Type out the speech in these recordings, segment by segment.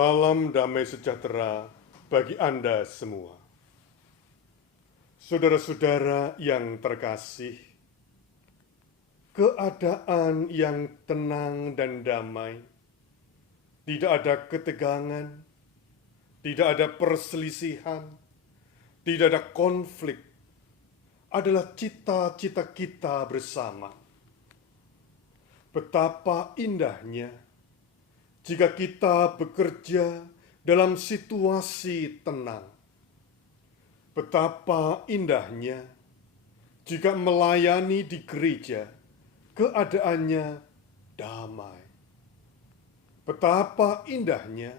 Salam damai sejahtera bagi Anda semua. Saudara-saudara yang terkasih, keadaan yang tenang dan damai, tidak ada ketegangan, tidak ada perselisihan, tidak ada konflik, adalah cita-cita kita bersama. Betapa indahnya jika kita bekerja dalam situasi tenang. Betapa indahnya jika melayani di gereja keadaannya damai. Betapa indahnya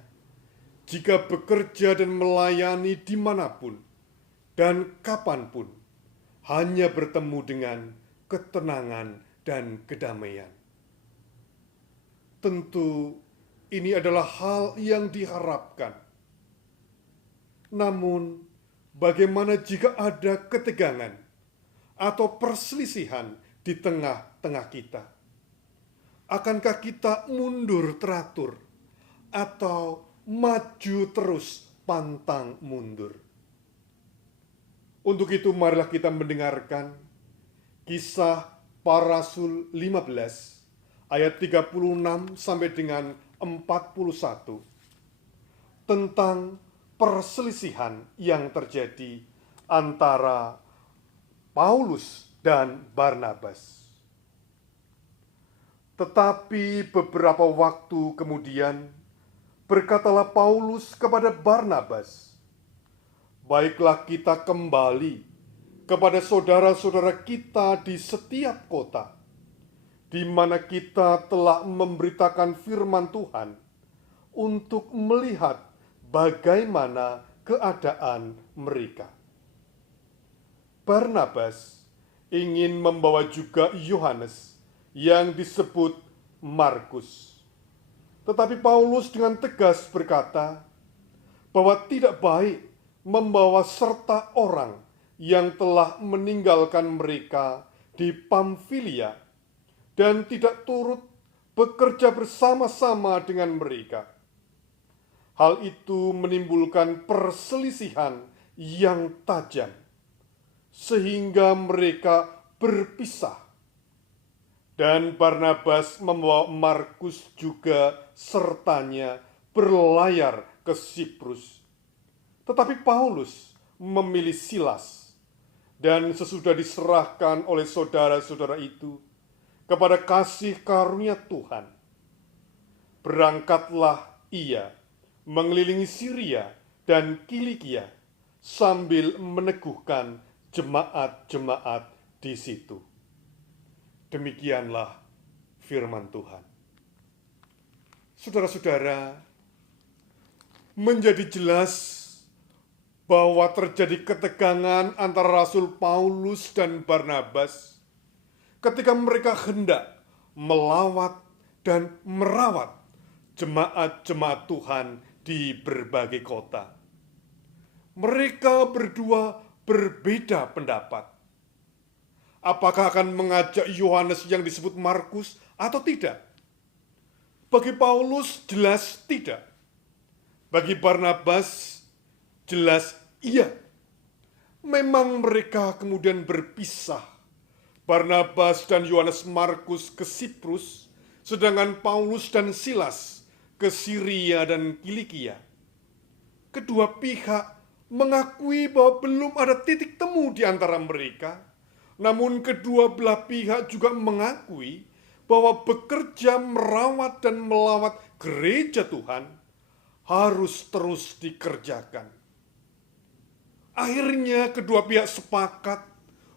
jika bekerja dan melayani dimanapun dan kapanpun hanya bertemu dengan ketenangan dan kedamaian. Tentu ini adalah hal yang diharapkan. Namun, bagaimana jika ada ketegangan atau perselisihan di tengah-tengah kita? Akankah kita mundur teratur atau maju terus pantang mundur? Untuk itu marilah kita mendengarkan Kisah Para Rasul 15 ayat 36 sampai dengan 41 tentang perselisihan yang terjadi antara Paulus dan Barnabas. Tetapi beberapa waktu kemudian berkatalah Paulus kepada Barnabas, "Baiklah kita kembali kepada saudara-saudara kita di setiap kota, di mana kita telah memberitakan firman Tuhan untuk melihat bagaimana keadaan mereka." Barnabas ingin membawa juga Yohanes yang disebut Markus. Tetapi Paulus dengan tegas berkata bahwa tidak baik membawa serta orang yang telah meninggalkan mereka di Pamfilia dan tidak turut bekerja bersama-sama dengan mereka. Hal itu menimbulkan perselisihan yang tajam, sehingga mereka berpisah. Dan Barnabas membawa Markus juga sertanya berlayar ke Siprus. Tetapi Paulus memilih Silas, dan sesudah diserahkan oleh saudara-saudara itu kepada kasih karunia Tuhan, berangkatlah ia mengelilingi Syria dan Kilikia sambil meneguhkan jemaat-jemaat di situ. Demikianlah firman Tuhan. Saudara-saudara, menjadi jelas bahwa terjadi ketegangan antara Rasul Paulus dan Barnabas ketika mereka hendak melawat dan merawat jemaat-jemaat Tuhan di berbagai kota. Mereka berdua berbeda pendapat. Apakah akan mengajak Yohanes yang disebut Markus atau tidak? Bagi Paulus jelas tidak. Bagi Barnabas jelas iya. Memang mereka kemudian berpisah. Barnabas dan Yohanes Markus ke Siprus, sedangkan Paulus dan Silas ke Syria dan Kilikia. Kedua pihak mengakui bahwa belum ada titik temu di antara mereka, namun kedua belah pihak juga mengakui bahwa bekerja merawat dan melawat gereja Tuhan harus terus dikerjakan. Akhirnya kedua pihak sepakat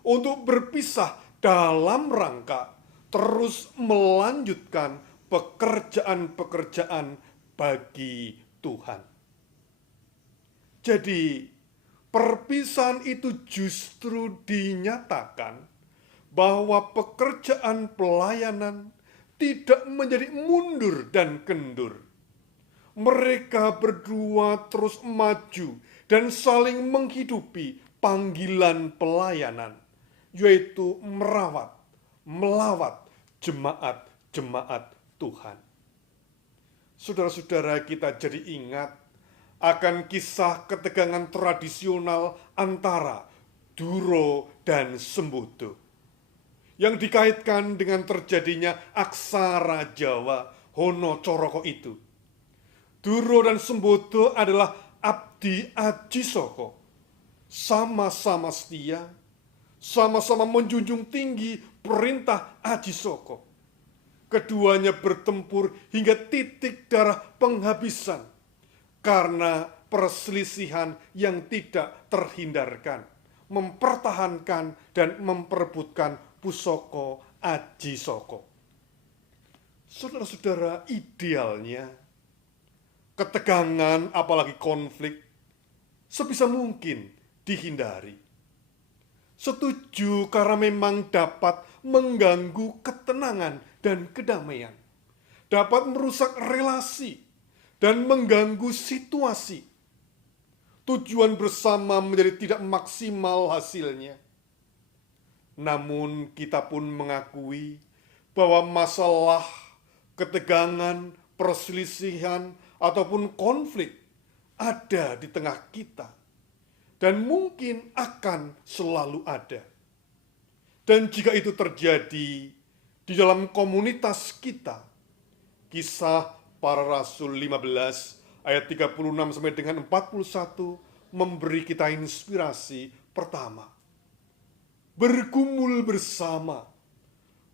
untuk berpisah dalam rangka terus melanjutkan pekerjaan-pekerjaan bagi Tuhan. Jadi, perpisahan itu justru dinyatakan bahwa pekerjaan pelayanan tidak menjadi mundur dan kendur. Mereka berdua terus maju dan saling menghidupi panggilan pelayanan, yaitu merawat, melawat jemaat-jemaat Tuhan. saudara-saudara, kita jadi ingat akan kisah ketegangan tradisional antara Duro dan Sembodo yang dikaitkan dengan terjadinya aksara Jawa Hono Coroko itu. Duro dan Sembodo adalah abdi Aji Soko, sama-sama setia, sama-sama menjunjung tinggi perintah Aji Soko. Keduanya bertempur hingga titik darah penghabisan karena perselisihan yang tidak terhindarkan, mempertahankan dan memperebutkan pusoko Aji Soko. Saudara-saudara, idealnya ketegangan apalagi konflik sebisa mungkin dihindari. Setuju karena memang dapat mengganggu ketenangan dan kedamaian, dapat merusak relasi dan mengganggu situasi. Tujuan bersama menjadi tidak maksimal hasilnya. Namun kita pun mengakui bahwa masalah ketegangan, perselisihan, ataupun konflik ada di tengah kita dan mungkin akan selalu ada. Dan jika itu terjadi di dalam komunitas kita, Kisah Para Rasul 15 ayat 36 sampai dengan 41 memberi kita inspirasi pertama. Bergumul bersama,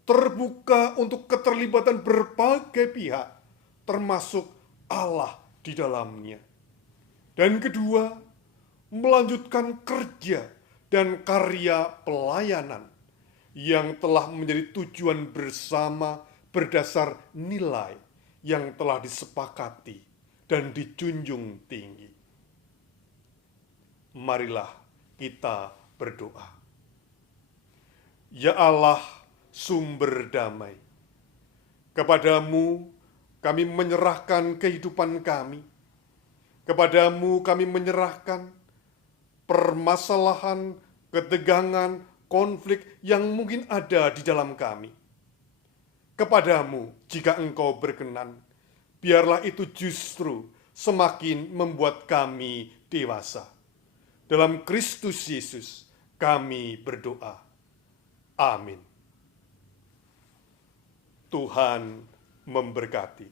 terbuka untuk keterlibatan berbagai pihak, termasuk Allah di dalamnya. Dan kedua, melanjutkan kerja dan karya pelayanan yang telah menjadi tujuan bersama berdasar nilai yang telah disepakati dan dijunjung tinggi. Marilah kita berdoa. Ya Allah, sumber damai, kepadamu kami menyerahkan kehidupan kami. Kepadamu kami menyerahkan permasalahan, ketegangan, konflik yang mungkin ada di dalam kami. Kepadamu, jika Engkau berkenan, biarlah itu justru semakin membuat kami dewasa. Dalam Kristus Yesus kami berdoa. Amin. Tuhan memberkati.